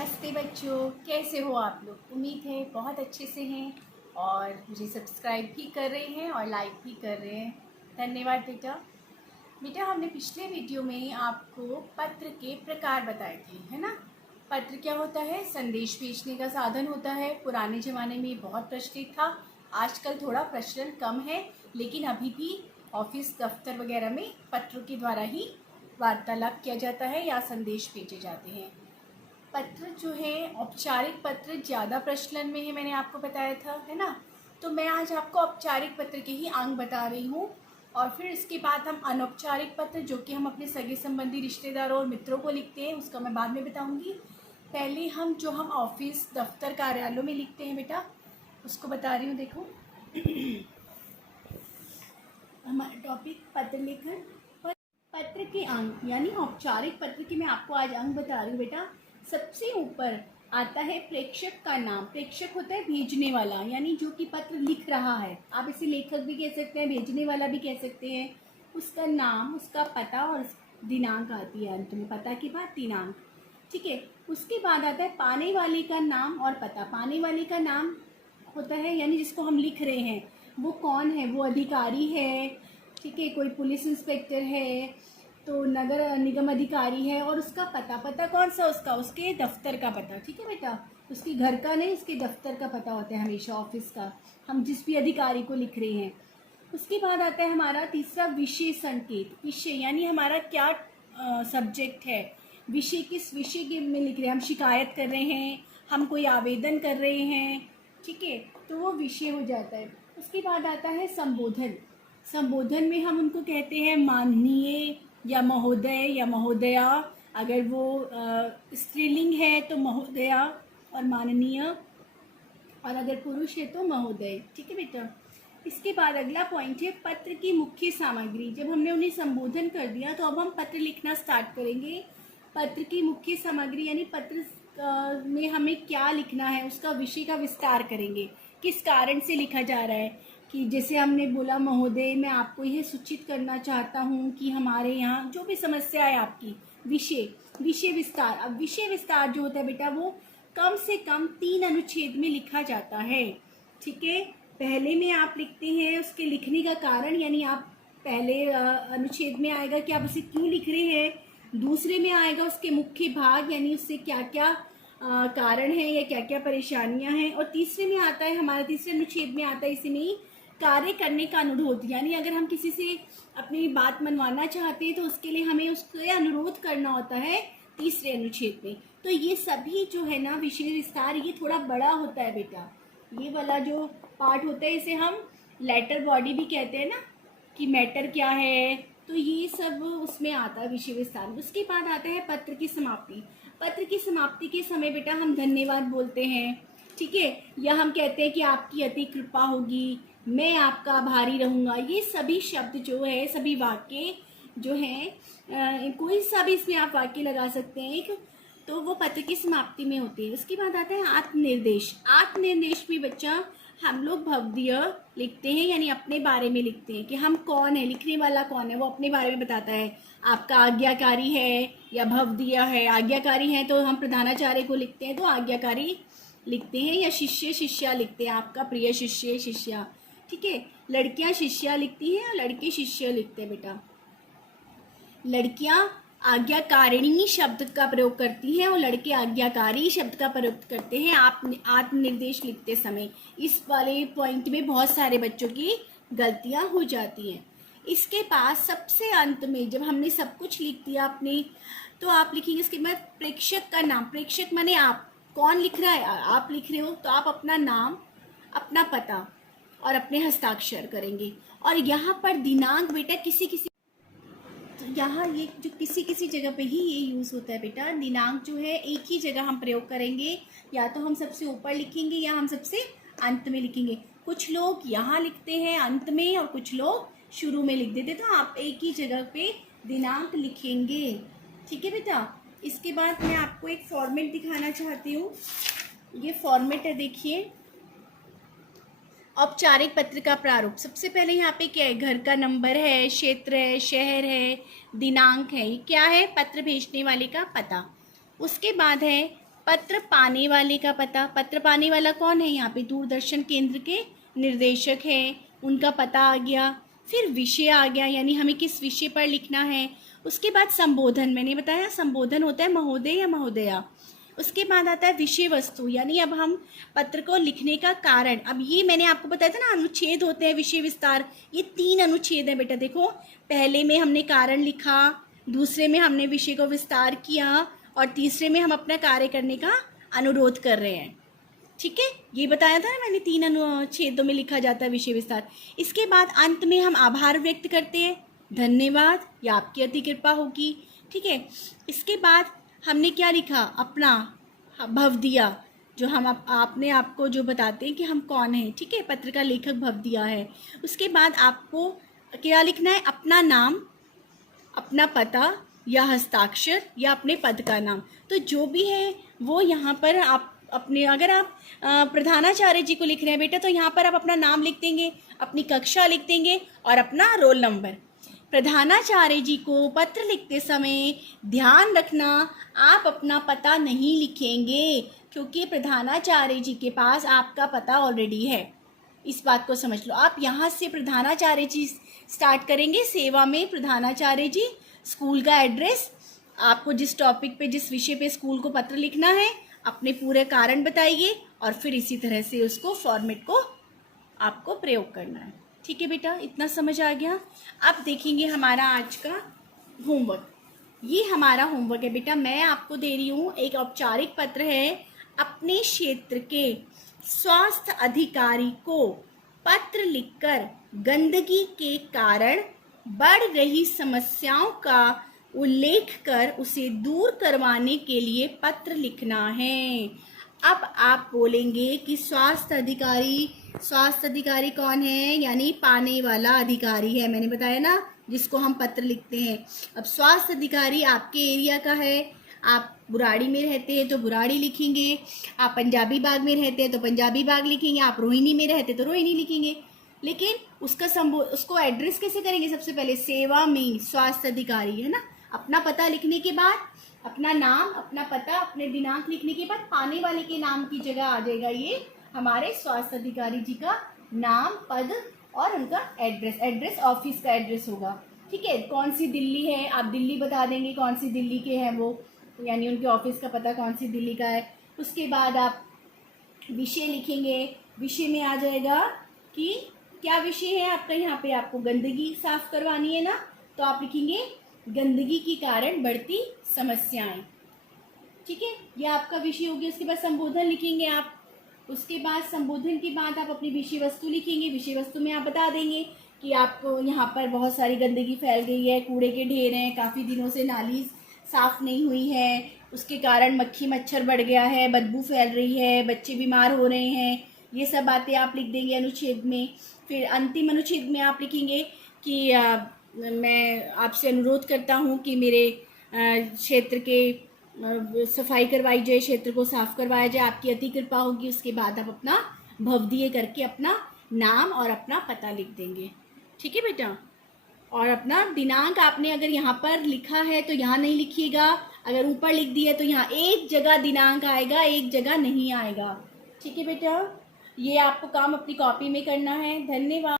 नमस्ते बच्चों, कैसे हो आप लोग। उम्मीद है बहुत अच्छे से हैं और मुझे सब्सक्राइब भी कर रहे हैं और लाइक भी कर रहे हैं। धन्यवाद बेटा हमने पिछले वीडियो में आपको पत्र के प्रकार बताए थे, है ना। पत्र क्या होता है? संदेश भेजने का साधन होता है। पुराने ज़माने में बहुत प्रचलित था, आजकल थोड़ा प्रचलन कम है, लेकिन अभी भी ऑफिस दफ्तर वगैरह में पत्रों के द्वारा ही वार्तालाप किया जाता है या संदेश भेजे जाते हैं। पत्र जो है औपचारिक पत्र ज़्यादा प्रचलन में है, मैंने आपको बताया था, है ना। तो मैं आज आपको औपचारिक पत्र के ही अंग बता रही हूँ और फिर इसके बाद हम अनौपचारिक पत्र जो कि हम अपने सगे संबंधी रिश्तेदारों और मित्रों को लिखते हैं उसका मैं बाद में बताऊँगी। पहले हम ऑफिस दफ्तर कार्यालयों में लिखते हैं बेटा, उसको बता रही हूँ। देखो हमारा टॉपिक पत्र लेखन। पत्र के अंग यानी औपचारिक पत्र के मैं आपको आज अंग बता रही हूँ बेटा। सबसे ऊपर आता है प्रेषक का नाम। प्रेषक होता है भेजने वाला, यानी जो कि पत्र लिख रहा है। आप इसे लेखक भी कह सकते हैं, भेजने वाला भी कह सकते हैं। उसका नाम, उसका पता और दिनांक आती है अंत में, पता के बाद दिनांक, ठीक है। उसके बाद आता है पाने वाले का नाम और पता। पाने वाले का नाम होता है यानी जिसको हम लिख रहे हैं वो कौन है, वो अधिकारी है, ठीक है, कोई पुलिस इंस्पेक्टर है तो नगर निगम अधिकारी है। और उसका पता कौन सा, उसके दफ्तर का पता, ठीक है बेटा। उसके घर का नहीं, उसके दफ्तर का पता होता है हमेशा, ऑफिस का, हम जिस भी अधिकारी को लिख रहे हैं। उसके बाद आता है हमारा तीसरा विषय संकेत। विषय यानी हमारा क्या सब्जेक्ट है, विषय किस विषय के में लिख रहे हैं। हम शिकायत कर रहे हैं, हम कोई आवेदन कर रहे हैं, ठीक है, तो वो विषय हो जाता है। उसके बाद आता है संबोधन। संबोधन में हम उनको कहते हैं माननीय या महोदय या महोदया। अगर वो स्त्रीलिंग है तो महोदया और माननीय, और अगर पुरुष है तो महोदय, ठीक है बेटा। इसके बाद अगला पॉइंट है पत्र की मुख्य सामग्री। जब हमने उन्हें संबोधन कर दिया तो अब हम पत्र लिखना स्टार्ट करेंगे। पत्र की मुख्य सामग्री यानी पत्र में हमें क्या लिखना है, उसका विषय का विस्तार करेंगे। किस कारण से लिखा जा रहा है, कि जैसे हमने बोला महोदय, मैं आपको यह सूचित करना चाहता हूँ कि हमारे यहाँ जो भी समस्या है आपकी, विषय विस्तार। अब विषय विस्तार जो होता है बेटा वो कम से कम 3 अनुच्छेद में लिखा जाता है, ठीक है। पहले में आप लिखते हैं उसके लिखने का कारण, यानी आप पहले अनुच्छेद में आएगा कि आप उसे क्यों लिख रहे हैं। दूसरे में आएगा उसके मुख्य भाग, यानी उससे क्या क्या कारण है या क्या क्या परेशानियां हैं। और तीसरे में आता है हमारा, तीसरे अनुच्छेद में आता है इसमें कार्य करने का अनुरोध, यानी अगर हम किसी से अपनी बात मनवाना चाहते हैं तो उसके लिए हमें उसके अनुरोध करना होता है तीसरे अनुच्छेद में। तो ये सभी जो है ना विषय विस्तार, ये थोड़ा बड़ा होता है बेटा। ये वाला जो पार्ट होता है इसे हम लेटर बॉडी भी कहते हैं ना, कि मैटर क्या है, तो ये सब उसमें आता है विषय विस्तार। उसके बाद आता है पत्र की समाप्ति। पत्र की समाप्ति के समय बेटा हम धन्यवाद बोलते हैं, ठीक है, या हम कहते हैं कि आपकी अति कृपा होगी, मैं आपका आभारी रहूँगा। ये सभी शब्द जो है, सभी वाक्य जो हैं, कोई सा भी इसमें आप वाक्य लगा सकते हैं एक, तो वो पत्र की समाप्ति में होती है। उसके बाद आता है आत्मनिर्देश। आत्मनिर्देश में बच्चा हम लोग भवदीय लिखते हैं, यानी अपने बारे में लिखते हैं कि हम कौन है, लिखने वाला कौन है, वो अपने बारे में बताता है। आपका आज्ञाकारी है या भवदीय है। आज्ञाकारी है तो हम प्रधानाचार्य को लिखते हैं तो आज्ञाकारी लिखते हैं, या शिष्य शिष्या लिखते हैं, आपका प्रिय शिष्य शिष्या, ठीक है। लड़कियां शिष्या लिखती हैं और लड़के शिष्य लिखते हैं बेटा। लड़कियां आज्ञाकारिणी शब्द का प्रयोग करती हैं और लड़के आज्ञाकारी शब्द का प्रयोग करते हैं आप आत्मनिर्देश लिखते समय। इस वाले पॉइंट में बहुत सारे बच्चों की गलतियां हो जाती हैं। इसके बाद सबसे अंत में जब हमने सब कुछ लिख दिया अपने, तो आप लिखेंगे इसके बाद प्रेषक का नाम। प्रेषक माने आप, कौन लिख रहा है, आप लिख रहे हो तो आप अपना नाम, अपना पता और अपने हस्ताक्षर करेंगे। और यहाँ पर दिनांक बेटा किसी तो यहाँ ये जो किसी जगह पे ही ये यूज़ होता है बेटा। दिनांक जो है एक ही जगह हम प्रयोग करेंगे, या तो हम सबसे ऊपर लिखेंगे या हम सबसे अंत में लिखेंगे। कुछ लोग यहाँ लिखते हैं अंत में और कुछ लोग शुरू में लिख देते, तो आप एक ही जगह पे दिनांक लिखेंगे, ठीक है बेटा। इसके बाद मैं आपको एक फॉर्मेट दिखाना चाहती हूँ। ये फॉर्मेट है, देखिए, औपचारिक पत्र का प्रारूप। सबसे पहले यहाँ पे क्या है, घर का नंबर है, क्षेत्र है, शहर है, दिनांक है, ये क्या है, पत्र भेजने वाले का पता। उसके बाद है पत्र पाने वाले का पता, पत्र पाने वाला कौन है, यहाँ पे दूरदर्शन केंद्र के निर्देशक है, उनका पता आ गया। फिर विषय आ गया, यानी हमें किस विषय पर लिखना है। उसके बाद संबोधन, मैंने बताया संबोधन होता है महोदय या महोदया। उसके बाद आता है विषय वस्तु, यानी अब हम पत्र को लिखने का कारण, अब ये मैंने आपको बताया था ना अनुच्छेद होते हैं, विषय विस्तार, ये 3 अनुच्छेद हैं बेटा। देखो पहले में हमने कारण लिखा, दूसरे में हमने विषय को विस्तार किया, और तीसरे में हम अपना कार्य करने का अनुरोध कर रहे हैं। ठीक है, ये बताया था ना मैंने, 3 अनुच्छेदों में लिखा जाता है विषय विस्तार। इसके बाद अंत में हम आभार व्यक्त करते हैं, धन्यवाद या आपकी अति कृपा होगी। ठीक है, इसके बाद हमने क्या लिखा, अपना भवदिया, जो हम आपने आपको जो बताते हैं कि हम कौन हैं। ठीक है, पत्र का लेखक भवदिया है। उसके बाद आपको क्या लिखना है, अपना नाम, अपना पता या हस्ताक्षर या अपने पद का नाम। तो जो भी है वो यहाँ पर आप अपने, अगर आप प्रधानाचार्य जी को लिख रहे हैं बेटा, तो यहाँ पर आप अपना नाम लिख देंगे, अपनी कक्षा लिख देंगे और अपना रोल नंबर। प्रधानाचार्य जी को पत्र लिखते समय ध्यान रखना, आप अपना पता नहीं लिखेंगे, क्योंकि प्रधानाचार्य जी के पास आपका पता ऑलरेडी है। इस बात को समझ लो। आप यहाँ से प्रधानाचार्य जी स्टार्ट करेंगे, सेवा में प्रधानाचार्य जी, स्कूल का एड्रेस, आपको जिस टॉपिक पे, जिस विषय पे स्कूल को पत्र लिखना है, अपने पूरे कारण बताइए, और फिर इसी तरह से उसको फॉर्मेट को आपको प्रयोग करना है। ठीक है बेटा, इतना समझ आ गया। अब देखेंगे हमारा आज का होमवर्क। ये हमारा होमवर्क है बेटा, मैं आपको दे रही हूँ, एक औपचारिक पत्र है। अपने क्षेत्र के स्वास्थ्य अधिकारी को पत्र लिखकर गंदगी के कारण बढ़ रही समस्याओं का उल्लेख कर उसे दूर करवाने के लिए पत्र लिखना है। अब आप बोलेंगे कि स्वास्थ्य अधिकारी कौन है, यानी पाने वाला अधिकारी है, मैंने बताया ना, जिसको हम पत्र लिखते हैं। अब स्वास्थ्य अधिकारी आपके एरिया का है, आप बुराड़ी में रहते हैं तो बुराड़ी लिखेंगे, आप पंजाबी बाग में रहते हैं तो पंजाबी बाग लिखेंगे, आप रोहिणी में रहते तो रोहिणी लिखेंगे। लेकिन उसको एड्रेस कैसे करेंगे, सबसे पहले सेवा में स्वास्थ्य अधिकारी, है ना। अपना पता लिखने के बाद अपना नाम, अपना पता, अपने दिनांक लिखने के बाद पाने वाले के नाम की जगह आ जाएगा ये हमारे स्वास्थ्य अधिकारी जी का नाम, पद और उनका एड्रेस ऑफिस का एड्रेस होगा। ठीक है, कौन सी दिल्ली है, आप दिल्ली बता देंगे कौन सी दिल्ली के हैं वो, यानी उनके ऑफिस का पता कौन सी दिल्ली का है। उसके बाद आप विषय लिखेंगे, विषय में आ जाएगा कि क्या विषय है आपका, यहाँ पे आपको गंदगी साफ करवानी है ना, तो आप लिखेंगे गंदगी के कारण बढ़ती समस्याएं। ठीक है, ये आपका विषय हो गया। उसके बाद संबोधन लिखेंगे आप, उसके बाद संबोधन के बाद आप अपनी विषय वस्तु लिखेंगे। विषय वस्तु में आप बता देंगे कि आपको यहाँ पर बहुत सारी गंदगी फैल गई है, कूड़े के ढेर हैं, काफ़ी दिनों से नाली साफ़ नहीं हुई है, उसके कारण मक्खी मच्छर बढ़ गया है, बदबू फैल रही है, बच्चे बीमार हो रहे हैं, ये सब बातें आप लिख देंगे अनुच्छेद में। फिर अंतिम अनुच्छेद में आप लिखेंगे कि मैं आपसे अनुरोध करता हूँ कि मेरे क्षेत्र के सफाई करवाई जाए, क्षेत्र को साफ करवाया जाए, आपकी अति कृपा होगी। उसके बाद आप अपना भवदीय करके अपना नाम और अपना पता लिख देंगे। ठीक है बेटा, और अपना दिनांक आपने अगर यहाँ पर लिखा है तो यहाँ नहीं लिखिएगा, अगर ऊपर लिख दिया तो यहाँ एक जगह दिनांक आएगा, एक जगह नहीं आएगा। ठीक है बेटा, ये आपको काम अपनी कॉपी में करना है। धन्यवाद।